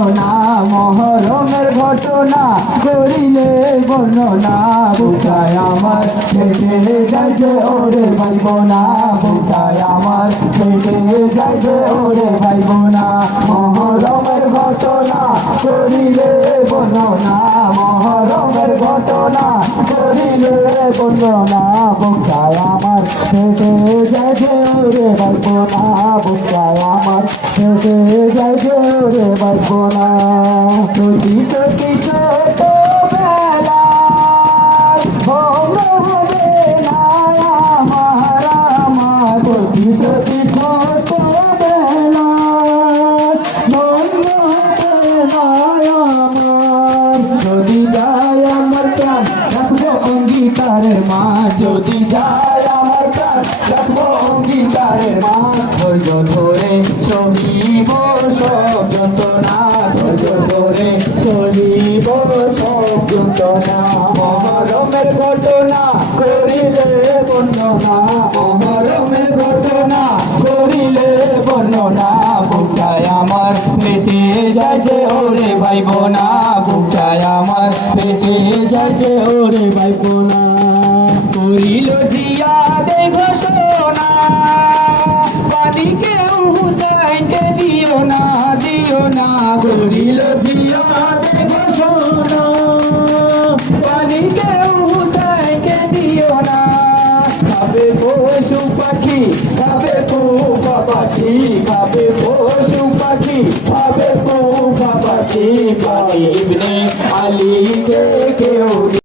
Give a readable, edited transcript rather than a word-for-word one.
মহরমের ঘটনা করিলে বর্ণনা বুঝায় আমার পেটে যায় যে ওরে ভাইব না বুঝায় আমার পেটে যায় যে ওরে ভাইব না মহরমের ঘটনা করিলে বর্ণনা মহরমের ঘটনা করিলে বর্ণনা বুঝায় আমার পেটে যায় যে ওরে ভাইব না বুঝায় আমার পেটে যায় যে ওরে ভাইব না সতী সতী ছোট বেলা ভঙ্গ হবে না আমার আমার সতী সতী ছোট বেলা ভঙ্গ হবে না আমার যদি যায় আমার প্রাণ রাখবো অঙ্গীকারের মা যদি যায় আমার প্রাণ রাখবো অঙ্গীকারের মা ধৈর্য ধরে সহিব সব যন্ত্রণা ধৈর্য ধরে সহিব সব যন্ত্রণা মহরমের ঘটনা করিলে বর্ণনা মহরমের ঘটনা করিলে বর্ণনা বুঝায় আমার পেটে যায় যে ওরে ভাইব না বুঝায় আমার পেটে যায় যে ওরে ভাইব না করিল জিয়া দে ঘোষণা পানি কেউ হুসাইনকে দিও না করিল জিয়া দে ঘোষণা পানি কেউ হুসাইনকে দিও না খাবে পশু পাখি খাবে বাবাসি খাবে পশু পাখি খাবে বাবাসি ইবনে আলী কে কেউ